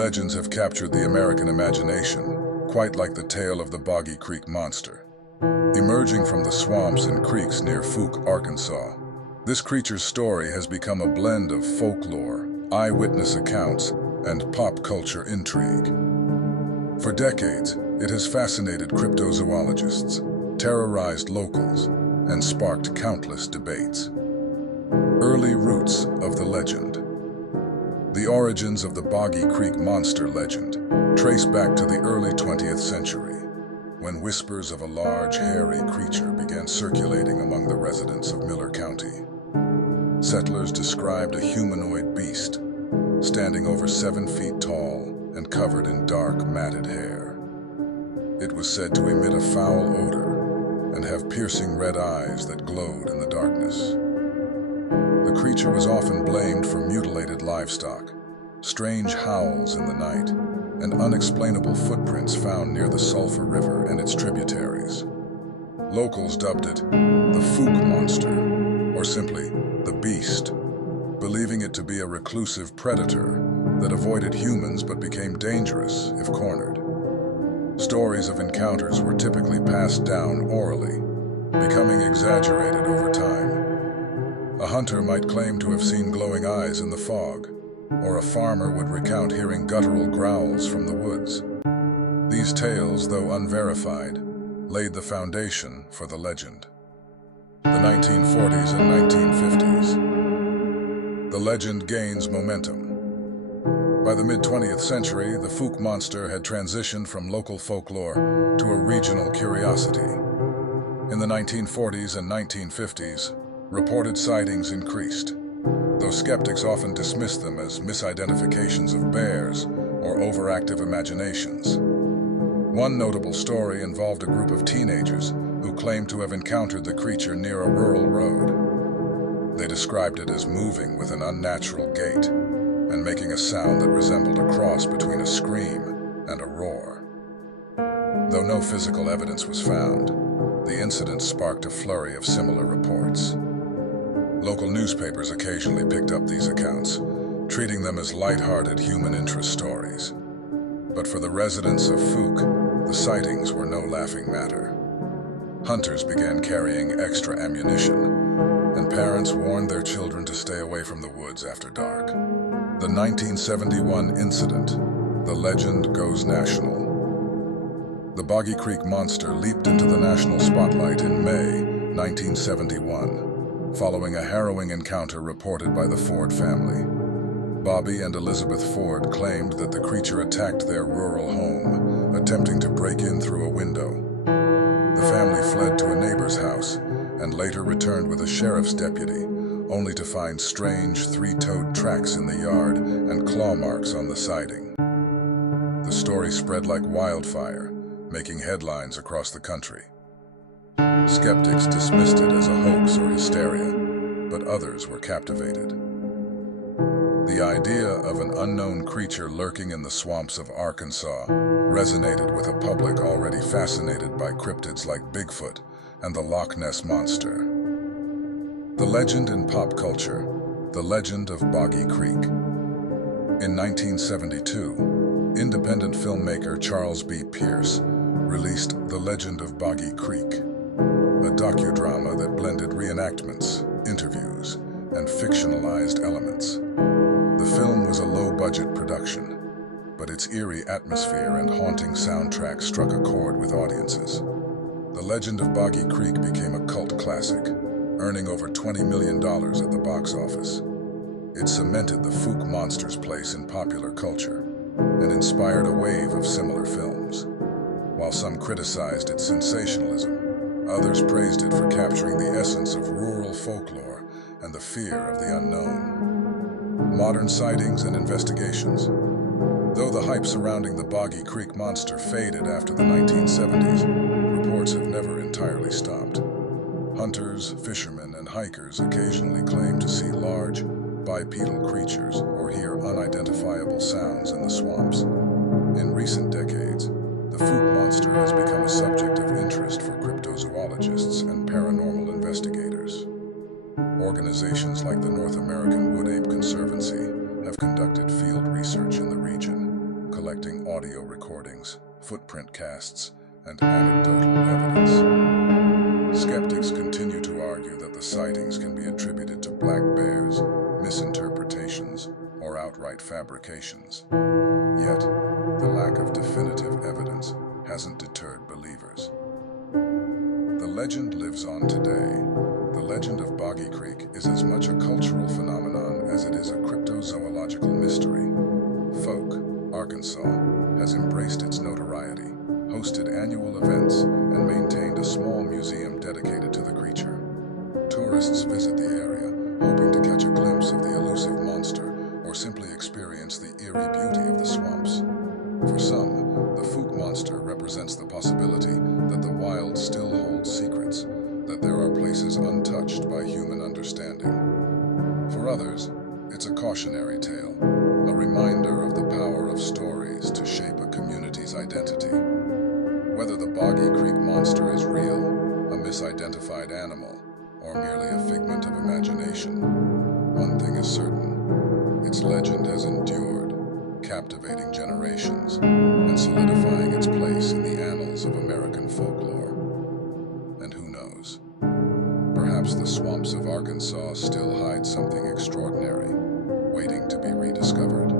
legends have captured the American imagination, quite like the tale of the Boggy Creek Monster. Emerging from the swamps and creeks near Fouke, Arkansas, this creature's story has become a blend of folklore, eyewitness accounts, and pop culture intrigue. For decades, it has fascinated cryptozoologists, terrorized locals, and sparked countless debates. Early roots of the legend. The origins of the Boggy Creek Monster legend trace back to the early 20th century, when whispers of a large, hairy creature began circulating among the residents of Miller County. Settlers described a humanoid beast, standing over 7 feet tall and covered in dark, matted hair. It was said to emit a foul odor and have piercing red eyes that glowed in the darkness. The creature was often blamed for mutilated livestock, strange howls in the night, and unexplainable footprints found near the Sulphur River and its tributaries. Locals dubbed it the Fouke monster, or simply the Beast, believing it to be a reclusive predator that avoided humans but became dangerous if cornered. Stories of encounters were typically passed down orally, becoming exaggerated over time. A hunter might claim to have seen glowing eyes in the fog, or a farmer would recount hearing guttural growls from the woods. These tales, though unverified, laid the foundation for the legend. The 1940s and 1950s. The legend gains momentum. By the mid-20th century, the Fouke monster had transitioned from local folklore to a regional curiosity. In the 1940s and 1950s, reported sightings increased, though skeptics often dismissed them as misidentifications of bears or overactive imaginations. One notable story involved a group of teenagers who claimed to have encountered the creature near a rural road. They described it as moving with an unnatural gait and making a sound that resembled a cross between a scream and a roar. Though no physical evidence was found, the incident sparked a flurry of similar reports. Local newspapers occasionally picked up these accounts, treating them as lighthearted human interest stories. But for the residents of Fouke, the sightings were no laughing matter. Hunters began carrying extra ammunition, and parents warned their children to stay away from the woods after dark. The 1971 incident, the legend goes national. The Boggy Creek Monster leaped into the national spotlight in May 1971, following a harrowing encounter reported by the Ford family. Bobby and Elizabeth Ford claimed that the creature attacked their rural home, attempting to break in through a window. The family fled to a neighbor's house and later returned with a sheriff's deputy, only to find strange 3-toed tracks in the yard and claw marks on the siding. The story spread like wildfire, making headlines across the country. Skeptics dismissed it as a hoax or hysteria, but others were captivated. The idea of an unknown creature lurking in the swamps of Arkansas resonated with a public already fascinated by cryptids like Bigfoot and the Loch Ness Monster. The legend in pop culture, the legend of Boggy Creek. In 1972, independent filmmaker Charles B. Pierce released The Legend of Boggy Creek, a docudrama that blended reenactments, interviews, and fictionalized elements. The film was a low-budget production, but its eerie atmosphere and haunting soundtrack struck a chord with audiences. The Legend of Boggy Creek became a cult classic, earning over $20 million at the box office. It cemented the Fouke monster's place in popular culture and inspired a wave of similar films. While some criticized its sensationalism, others praised it for capturing the essence of rural folklore and the fear of the unknown. Modern sightings and investigations. Though the hype surrounding the Boggy Creek Monster faded after the 1970s, reports have never entirely stopped. Hunters, fishermen, and hikers occasionally claim to see large, bipedal creatures or hear unidentifiable sounds in the swamps. In recent decades, the Fouke monster has become a subject of interest for cryptozoologists and paranormal investigators. Organizations like the North American Wood Ape Conservancy have conducted field research in the region, audio recordings, footprint casts, and anecdotal evidence. Skeptics continue to argue that the sightings can be attributed to black bears, misinterpretations, or outright fabrications. Yet, the lack of definitive evidence hasn't deterred believers. The legend lives on today. The legend of Boggy Creek is as much a cultural phenomenon as it is a cryptozoological mystery. Fouke, Arkansas, has embraced its notoriety, hosted annual events, and maintained a small museum dedicated to the creature. Tourists visit the area, hoping to catch a glimpse of the elusive monster or simply experience the eerie beauty of the swamps. For some, the Fouke monster represents the possibility that the wild still holds secrets, that there are places untouched by human understanding. For others, it's a cautionary tale, a reminder of the power of stories to shape a community's identity. Whether the Boggy Creek monster is real, a misidentified animal, or merely a figment of imagination, one thing is certain: its legend has endured, captivating generations and solidifying its place in the annals of American folklore. And who knows? Perhaps the swamps of Arkansas still hide something extraordinary, waiting to be rediscovered.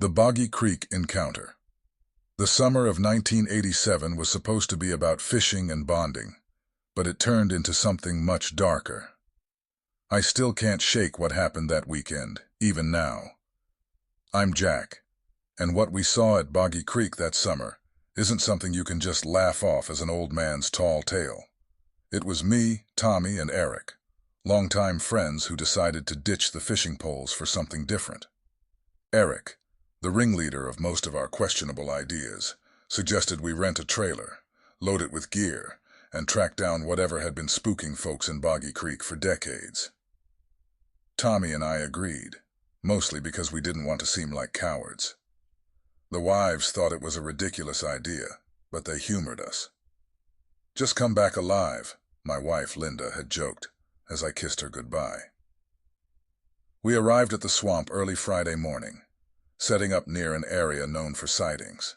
The Boggy Creek Encounter. The summer of 1987 was supposed to be about fishing and bonding, but it turned into something much darker. I still can't shake what happened that weekend, even now. I'm Jack, and what we saw at Boggy Creek that summer isn't something you can just laugh off as an old man's tall tale. It was me, Tommy, and Eric, longtime friends who decided to ditch the fishing poles for something different. Eric, the ringleader of most of our questionable ideas, suggested we rent a trailer, load it with gear, and track down whatever had been spooking folks in Boggy Creek for decades. Tommy and I agreed, mostly because we didn't want to seem like cowards. The wives thought it was a ridiculous idea, but they humored us. "Just come back alive," my wife Linda had joked as I kissed her goodbye. We arrived at the swamp early Friday morning, setting up near an area known for sightings.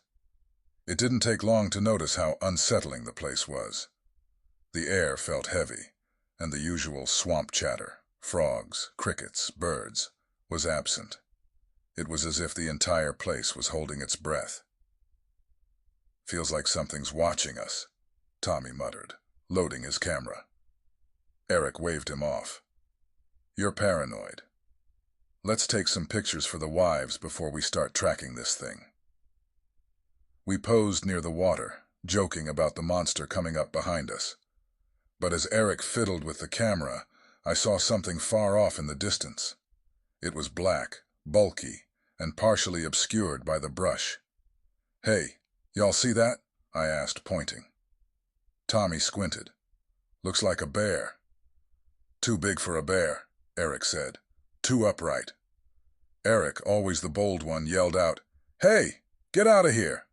It didn't take long to notice how unsettling the place was. The air felt heavy, and the usual swamp chatter, frogs, crickets, birds, was absent. It was as if the entire place was holding its breath. "Feels like something's watching us," Tommy muttered, loading his camera. Eric waved him off. "You're paranoid. Let's take some pictures for the wives before we start tracking this thing." We posed near the water, joking about the monster coming up behind us. But as Eric fiddled with the camera, I saw something far off in the distance. It was black, bulky, and partially obscured by the brush. "Hey, y'all see that?" I asked, pointing. Tommy squinted. "Looks like a bear." "Too big for a bear," Eric said. "Too upright." Eric, always the bold one, yelled out, "Hey, get out of here!"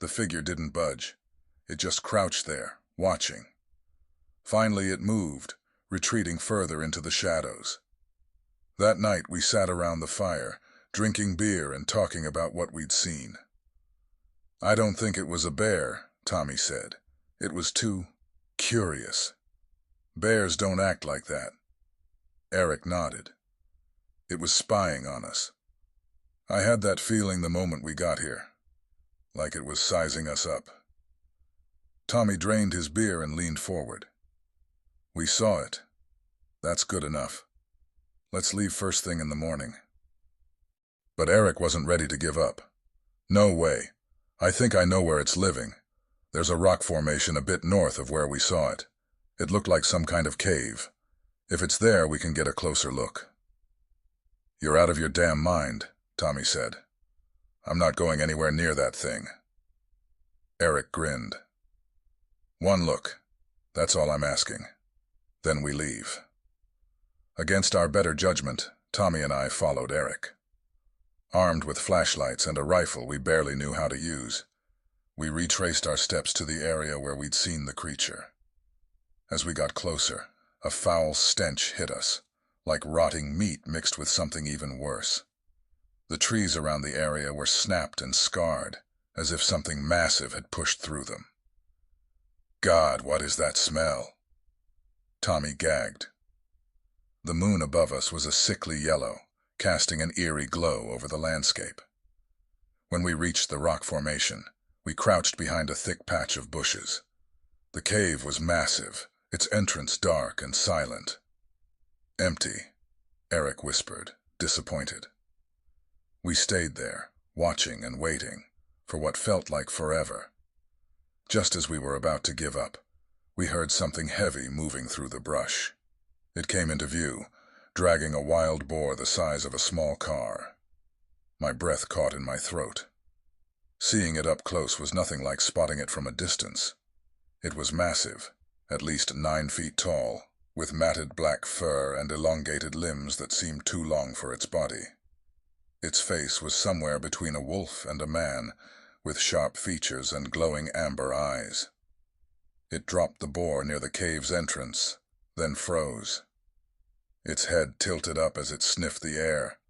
The figure didn't budge. It just crouched there, watching. Finally it moved, retreating further into the shadows. That night we sat around the fire, drinking beer and talking about what we'd seen. "I don't think it was a bear," Tommy said. "It was too curious. Bears don't act like that." Eric nodded. "It was spying on us. I had that feeling the moment we got here, like it was sizing us up." Tommy drained his beer and leaned forward. "We saw it. That's good enough. Let's leave first thing in the morning." But Eric wasn't ready to give up. "No way. I think I know where it's living. There's a rock formation a bit north of where we saw it. It looked like some kind of cave. If it's there, we can get a closer look." "You're out of your damn mind," Tommy said. "I'm not going anywhere near that thing." Eric grinned. "One look. That's all I'm asking. Then we leave." Against our better judgment, Tommy and I followed Eric. Armed with flashlights and a rifle we barely knew how to use, We retraced our steps to the area where we'd seen the creature. As we got closer, a foul stench hit us, like rotting meat mixed with something even worse. The trees around the area were snapped and scarred, as if something massive had pushed through them. "God, what is that smell?" Tommy gagged. The moon above us was a sickly yellow, casting an eerie glow over the landscape. When we reached the rock formation, we crouched behind a thick patch of bushes. The cave was massive, its entrance dark and silent. "Empty," Eric whispered, disappointed. We stayed there, watching and waiting, for what felt like forever. Just as we were about to give up, we heard something heavy moving through the brush. It came into view, dragging a wild boar the size of a small car. My breath caught in my throat. Seeing it up close was nothing like spotting it from a distance. It was massive, at least 9 feet tall, with matted black fur and elongated limbs that seemed too long for its body. Its face was somewhere between a wolf and a man, with sharp features and glowing amber eyes. It dropped the boar near the cave's entrance, then froze. Its head tilted up as it sniffed the air,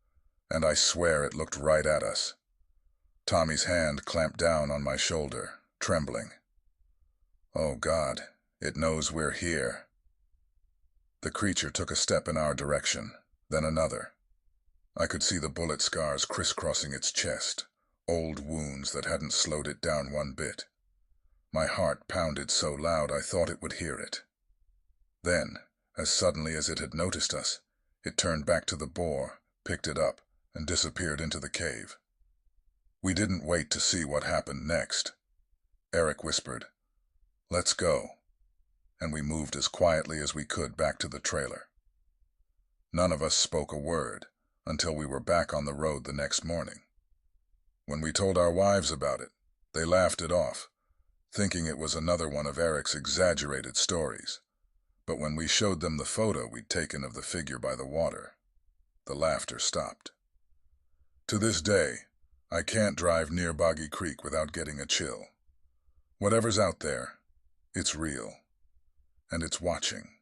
and I swear it looked right at us. Tommy's hand clamped down on my shoulder, trembling. "Oh God, it knows we're here." The creature took a step in our direction, then another. I could see the bullet scars crisscrossing its chest, old wounds that hadn't slowed it down one bit. My heart pounded so loud I thought it would hear it. Then, as suddenly as it had noticed us, it turned back to the boar, picked it up, and disappeared into the cave. We didn't wait to see what happened next. Eric whispered, "Let's go," and we moved as quietly as we could back to the trailer. None of us spoke a word until we were back on the road the next morning. When we told our wives about it, they laughed it off, thinking it was another one of Eric's exaggerated stories. But when we showed them the photo we'd taken of the figure by the water, the laughter stopped. To this day, I can't drive near Boggy Creek without getting a chill. Whatever's out there, it's real, and it's watching.